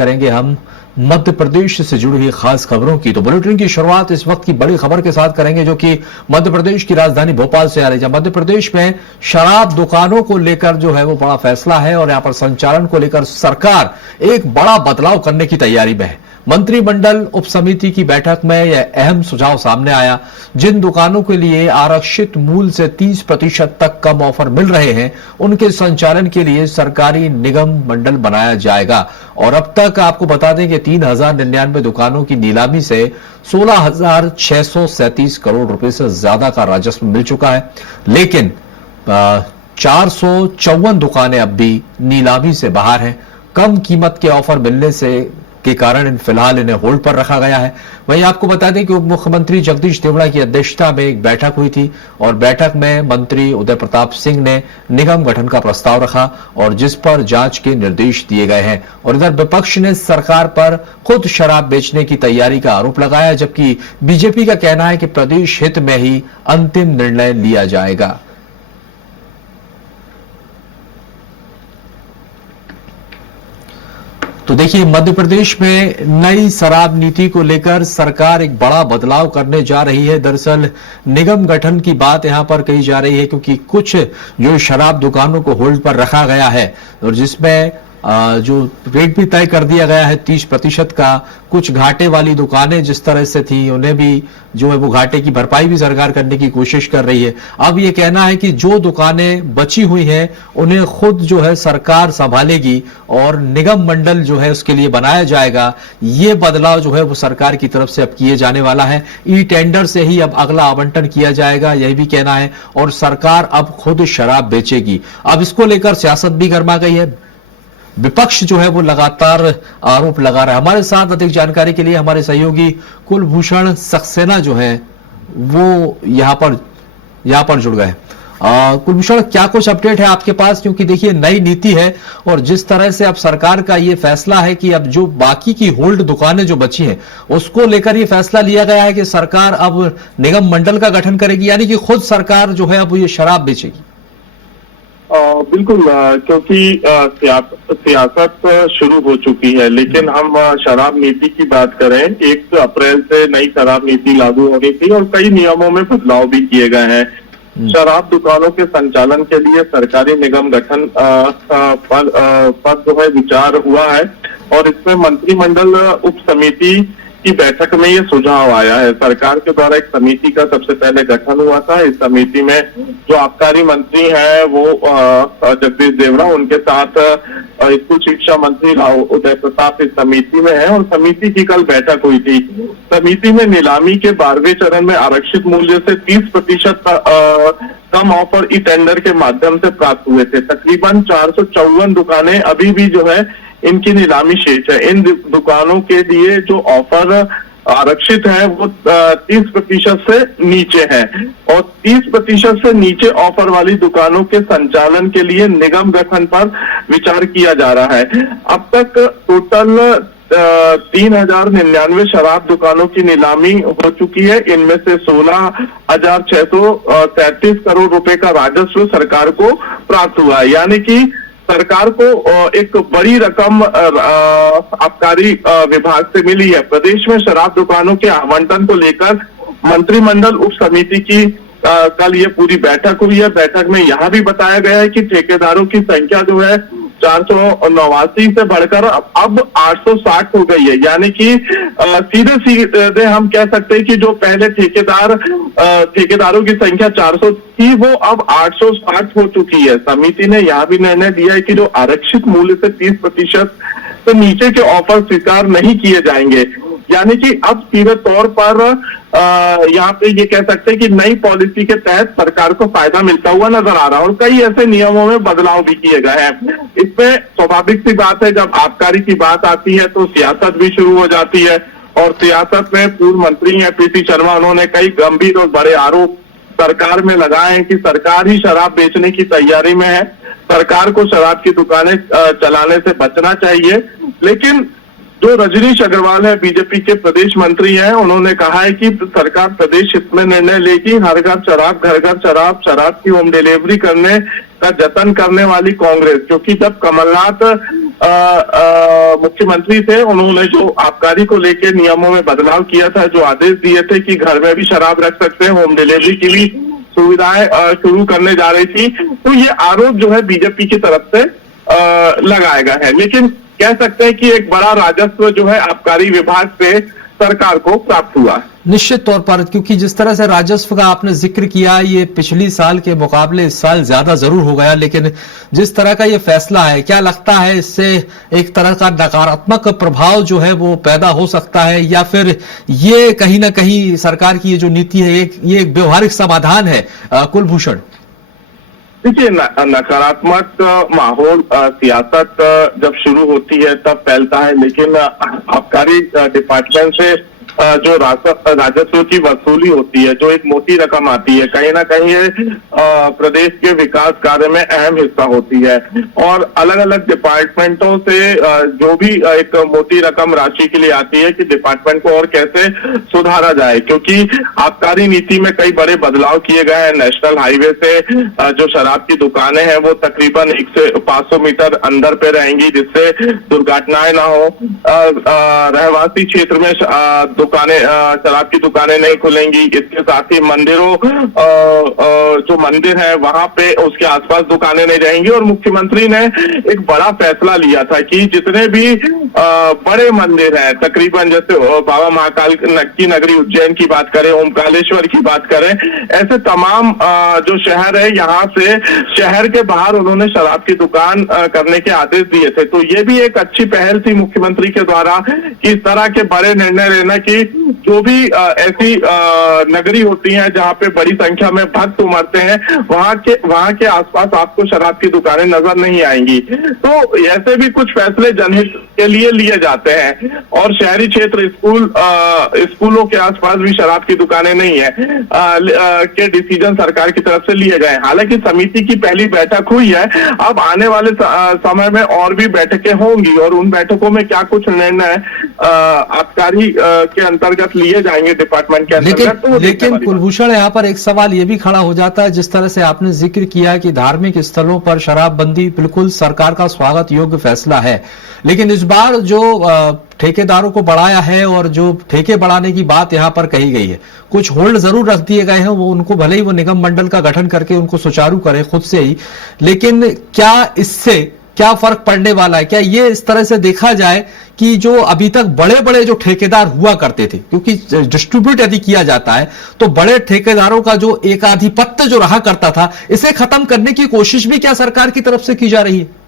करेंगे हम मध्य प्रदेश से जुड़ी हुई खास खबरों की। तो बुलेटिन की शुरुआत इस वक्त की बड़ी खबर के साथ करेंगे जो कि मध्य प्रदेश की राजधानी भोपाल से आ रही है। मध्य प्रदेश में शराब दुकानों को लेकर जो है वो बड़ा फैसला है और यहां पर संचालन को लेकर सरकार एक बड़ा बदलाव करने की तैयारी में है। मंत्रिमंडल उप समिति की बैठक में यह अहम सुझाव सामने आया। जिन दुकानों के लिए आरक्षित मूल्य से 30% तक कम ऑफर मिल रहे हैं उनके संचालन के लिए सरकारी निगम मंडल बनाया जाएगा। और अब तक आपको बता दें कि 3099 दुकानों की नीलामी से 16,637 करोड़ रुपए से ज्यादा का राजस्व मिल चुका है, लेकिन 454 दुकानें अब भी नीलामी से बाहर हैं। कम कीमत के ऑफर मिलने से के कारण फिलहाल इन्हें होल्ड पर रखा गया है। वहीं आपको बता दें कि उप मुख्यमंत्री जगदीश देवड़ा की अध्यक्षता में एक बैठक हुई थी और बैठक में मंत्री उदय प्रताप सिंह ने निगम गठन का प्रस्ताव रखा और जिस पर जांच के निर्देश दिए गए हैं। और इधर विपक्ष ने सरकार पर खुद शराब बेचने की तैयारी का आरोप लगाया, जबकि बीजेपी का कहना है कि प्रदेश हित में ही अंतिम निर्णय लिया जाएगा। तो देखिए, मध्य प्रदेश में नई शराब नीति को लेकर सरकार एक बड़ा बदलाव करने जा रही है। दरअसल निगम गठन की बात यहां पर कही जा रही है क्योंकि कुछ जो शराब दुकानों को होल्ड पर रखा गया है और जिसमें जो रेट भी तय कर दिया गया है 30% का। कुछ घाटे वाली दुकानें जिस तरह से थी उन्हें भी जो है वो घाटे की भरपाई भी सरकार करने की कोशिश कर रही है। अब ये कहना है कि जो दुकानें बची हुई हैं उन्हें खुद जो है सरकार संभालेगी और निगम मंडल जो है उसके लिए बनाया जाएगा। ये बदलाव जो है वो सरकार की तरफ से अब किए जाने वाला है। ई टेंडर से ही अब अगला आवंटन किया जाएगा, यही भी कहना है। और सरकार अब खुद शराब बेचेगी। अब इसको लेकर सियासत भी गर्मा गई है। विपक्ष जो है वो लगातार आरोप लगा रहा है। हमारे साथ अधिक जानकारी के लिए हमारे सहयोगी कुलभूषण सक्सेना जो है वो यहां पर जुड़ गए। कुलभूषण, क्या कुछ अपडेट है आपके पास? क्योंकि देखिए, नई नीति है और जिस तरह से अब सरकार का ये फैसला है कि अब जो बाकी की होल्ड दुकानें जो बची हैं उसको लेकर ये फैसला लिया गया है कि सरकार अब निगम मंडल का गठन करेगी, यानी कि खुद सरकार जो है अब ये शराब बेचेगी। बिल्कुल, क्योंकि सियासत शुरू हो चुकी है, लेकिन हम शराब नीति की बात करें, 1 अप्रैल से नई शराब नीति लागू हो गई थी और कई नियमों में बदलाव भी किए गए हैं। शराब दुकानों के संचालन के लिए सरकारी निगम गठन पर जो है विचार हुआ है और इसमें मंत्रिमंडल उप समिति की बैठक में ये सुझाव आया है। सरकार के द्वारा एक समिति का सबसे पहले गठन हुआ था। इस समिति में जो आबकारी मंत्री हैं वो जगदीश देवड़ा, उनके साथ स्कूल शिक्षा मंत्री उदय प्रताप इस समिति में है और समिति की कल बैठक हुई थी। समिति में नीलामी के 12वें चरण में आरक्षित मूल्य से 30% कम ऑफर ई टेंडर के माध्यम से प्राप्त हुए थे। तकरीबन 454 दुकानें अभी भी जो है इनकी नीलामी शेष है। इन दुकानों के लिए जो ऑफर आरक्षित है वो 30% से नीचे है और 30% से नीचे ऑफर वाली दुकानों के संचालन के लिए निगम गठन पर विचार किया जा रहा है। अब तक टोटल 3099 शराब दुकानों की नीलामी हो चुकी है। इनमें से 16,637 करोड़ रुपए का राजस्व सरकार को प्राप्त हुआ है, यानी कि सरकार को एक बड़ी रकम आबकारी विभाग से मिली है। प्रदेश में शराब दुकानों के आवंटन को लेकर मंत्रिमंडल उप समिति की कल ये पूरी बैठक हुई है। बैठक में यह भी बताया गया है कि ठेकेदारों की संख्या जो है 489 से बढ़कर अब 860 हो गई है, यानी कि सीधे हम कह सकते हैं कि जो पहले ठेकेदारों की संख्या 400 थी वो अब 860 हो चुकी है। समिति ने यह भी निर्णय दिया है कि जो आरक्षित मूल्य से 30% से नीचे के ऑफर स्वीकार नहीं किए जाएंगे, यानी कि अब सीधे तौर पर यहाँ पे ये कह सकते हैं कि नई पॉलिसी के तहत सरकार को फायदा मिलता हुआ नजर आ रहा है और कई ऐसे नियमों में बदलाव भी किए गए हैं। इसमें स्वाभाविक सी बात है, जब आबकारी की बात आती है तो सियासत भी शुरू हो जाती है और सियासत में पूर्व मंत्री हैं पीसी शर्मा, उन्होंने कई गंभीर और बड़े आरोप सरकार में लगाए हैं कि सरकार ही शराब बेचने की तैयारी में है, सरकार को शराब की दुकानें चलाने से बचना चाहिए। लेकिन जो रजनीश अग्रवाल है, बीजेपी के प्रदेश मंत्री हैं, उन्होंने कहा है कि सरकार प्रदेश हित में निर्णय लेगी। हर घर शराब, घर घर शराब, शराब की होम डिलीवरी करने का जतन करने वाली कांग्रेस, क्योंकि जब कमलनाथ मुख्यमंत्री थे, उन्होंने जो आबकारी को लेकर नियमों में बदलाव किया था, जो आदेश दिए थे कि घर में भी शराब रख सकते हैं, होम डिलीवरी की भी सुविधाएं शुरू करने जा रही थी, तो ये आरोप जो है बीजेपी की तरफ से लगाया गया है। लेकिन कह सकते हैं कि एक बड़ा राजस्व जो है आबकारी विभाग से सरकार को प्राप्त हुआ। निश्चित तौर पर, क्योंकि जिस तरह से राजस्व का आपने जिक्र किया, ये पिछली साल के मुकाबले इस साल ज्यादा जरूर हो गया, लेकिन जिस तरह का ये फैसला है, क्या लगता है इससे एक तरह का नकारात्मक प्रभाव जो है वो पैदा हो सकता है, या फिर ये कहीं ना कहीं सरकार की ये जो नीति है ये एक व्यवहारिक समाधान है? कुलभूषण, देखिए, नकारात्मक माहौल सियासत जब शुरू होती है तब फैलता है, लेकिन आबकारी डिपार्टमेंट से जो राजस्व की वसूली होती है, जो एक मोटी रकम आती है, कहीं ना कहीं प्रदेश के विकास कार्य में अहम हिस्सा होती है। और अलग अलग डिपार्टमेंटों से जो भी एक मोटी रकम राशि के लिए आती है कि डिपार्टमेंट को और कैसे सुधारा जाए, क्योंकि आबकारी नीति में कई बड़े बदलाव किए गए हैं। नेशनल हाईवे से जो शराब की दुकानें हैं वो तकरीबन 1 से 500 मीटर अंदर पे रहेंगी, जिससे दुर्घटनाएं ना हो। रहवासी क्षेत्र में शराब की दुकानें नहीं खुलेंगी। इसके साथ ही मंदिरों, जो मंदिर है वहां पे उसके आसपास दुकानें नहीं रहेंगी। और मुख्यमंत्री ने एक बड़ा फैसला लिया था कि जितने भी बड़े मंदिर हैं, तकरीबन जैसे बाबा महाकाल की नगरी उज्जैन की बात करें, ओमकारेश्वर की बात करें, ऐसे तमाम जो शहर है, यहाँ से शहर के बाहर उन्होंने शराब की दुकान करने के आदेश दिए थे। तो ये भी एक अच्छी पहल थी मुख्यमंत्री के द्वारा कि इस तरह के बड़े निर्णय लेना कि जो भी ऐसी नगरी होती हैं जहां पे बड़ी संख्या में भक्त उमड़ते हैं, वहां के आसपास आपको शराब की दुकानें नजर नहीं आएंगी। तो ऐसे भी कुछ फैसले जनहित के लिए लिए जाते हैं। और शहरी क्षेत्र, स्कूलों के आसपास भी शराब की दुकानें नहीं है के डिसीजन सरकार की तरफ से लिए गए। हालांकि समिति की पहली बैठक हुई है, अब आने वाले समय में और भी बैठकें होंगी और उन बैठकों में क्या कुछ निर्णय आबकारी के अंतर्गत लिए जाएंगे डिपार्टमेंट के अंतर्गत। लेकिन कुलभूषण, यहाँ पर एक सवाल ये भी खड़ा हो जाता है, जिस तरह से आपने जिक्र किया कि धार्मिक स्थलों पर शराबबंदी बिल्कुल सरकार का स्वागत योग्य फैसला है, लेकिन इस बार जो ठेकेदारों को बढ़ाया है और जो ठेके बढ़ाने की बात यहाँ पर कही गई है, कुछ होल्ड जरूर रख दिए गए हैं, वो उनको भले ही वो निगम मंडल का गठन करके उनको सुचारू करें खुद से ही, लेकिन क्या इससे क्या फर्क पड़ने वाला है? क्या ये इस तरह से देखा जाए कि जो अभी तक बड़े बड़े जो ठेकेदार हुआ करते थे, क्योंकि डिस्ट्रीब्यूट यदि किया जाता है तो बड़े ठेकेदारों का जो एकाधिपत्य जो रहा करता था, इसे खत्म करने की कोशिश भी क्या सरकार की तरफ से की जा रही है?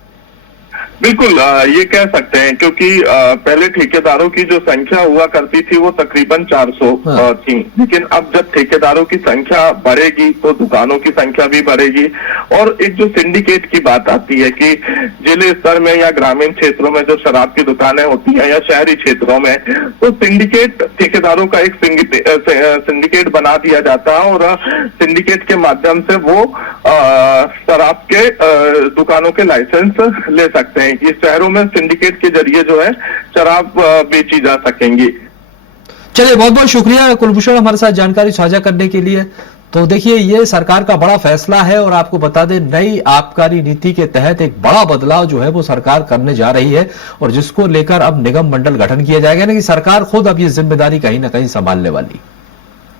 बिल्कुल, ये कह सकते हैं, क्योंकि पहले ठेकेदारों की जो संख्या हुआ करती थी वो तकरीबन 400 थी, लेकिन अब जब ठेकेदारों की संख्या बढ़ेगी तो दुकानों की संख्या भी बढ़ेगी। और एक जो सिंडिकेट की बात आती है कि जिले स्तर में या ग्रामीण क्षेत्रों में जो शराब की दुकानें होती है या शहरी क्षेत्रों में, तो सिंडिकेट, ठेकेदारों का एक सिंडिकेट बना दिया जाता है और सिंडिकेट के माध्यम से वो शराब के दुकानों के लाइसेंस ले सकते हैं कि शहरों में सिंडिकेट के जरिए जो है शराब बेची जा सकेंगी। चलिए, बहुत बहुत शुक्रिया कुलभूषण हमारे साथ जानकारी साझा करने के लिए। तो देखिए, ये सरकार का बड़ा फैसला है और आपको बता दें, नई आबकारी नीति के तहत एक बड़ा बदलाव जो है वो सरकार करने जा रही है और जिसको लेकर अब निगम मंडल गठन किया जाएगा, यानी कि सरकार खुद अब ये जिम्मेदारी कहीं ना कहीं संभालने वाली।